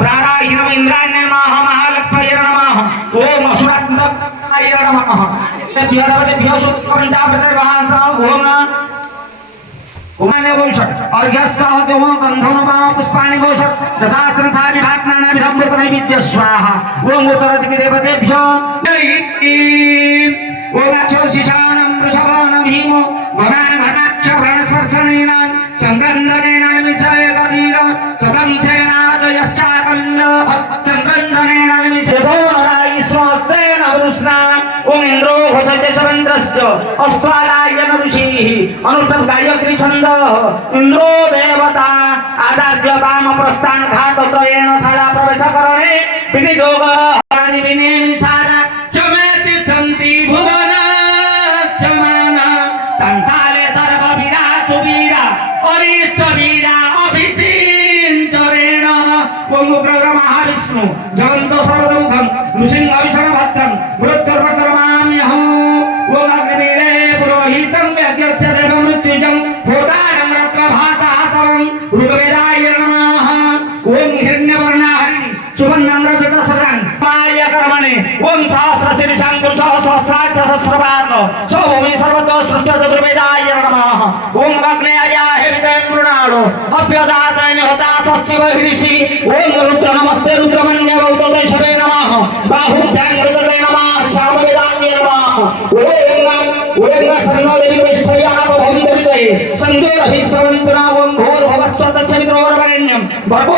ब्राराहिणम इंद्राण्य नमः महालक्ष्मये नमः ओम असुरात्मकाय नमः भ्योदवतेभ्यो शुक्लपञ्चामृतर्वांसा ओम उमाने गोषट अर्घ्यस्वाहते ओम गन्धर्वां पुष्पाणि गोषट तथास्त्रथा विभागनाना विधम्बत नैवेद्य स्वाहा ओम उत्तरदिक् देवतेभ्यो ओम अक्षरशिशानं वृषभानं भीमो वनाघनाक्ष व्रणस्पर्शनेन संगन्धनेन निमिषय कवीर सदं सेनादयश्चाकलिन्द संगन्धनेन निमिषयो नरायिस्वस्तेन वृष्णा ओम इन्द्रो घोषते सवन्द्रश्च अस्त्वालायन ऋषिः अनुष्ठं गायत्री छन्दः इन्द्रो देवता आदार्य वाम प्रस्थान घातत्रयेण शाला प्रवेशकरणे विनियोगः विनिमिषाला चमेति सन्ति भुवनश्चमाना तन्साले सर्ववीरा सुवीरा अरिष्टवीरा अभिषिञ्चरेण ओम उग्रमहाविष्णु जगन्त सर्वतोमुखं नृसिंहविष्णुभद्रं मृत्युर्भद्रमाम्यहम् ओम अग्निवीरे पुरोहितं यज्ञस्य देवमृत्युजं होतारं रत्नभातातं ऋग्वेदाय नमः ओम हिरण्यवर्णाहरिणि सुवर्णं रजतसरं माय कर्मणे ओम सहस्रशीर्षं सहस्रार्थ सहस्रपाद सौभूमि सर्वतो सृष्ट चतुर्वेदाय नमः ओम अग्नेयाय हृदयं मृणालो अभ्यदातयन होता सचिव ऋषि ओम रुद्र नमस्ते रुद्रमन्य गौतमेश्वरे नमः बाहुभ्यां मृदते नमः श्यामवेदाय नमः ओम सन्नो देवी वैष्ठया भवन्ते संजोरहि सर्वन्तरा ओम भूर्भुवस्त्वतच्छवित्रोर्वरेण्यं भर्गो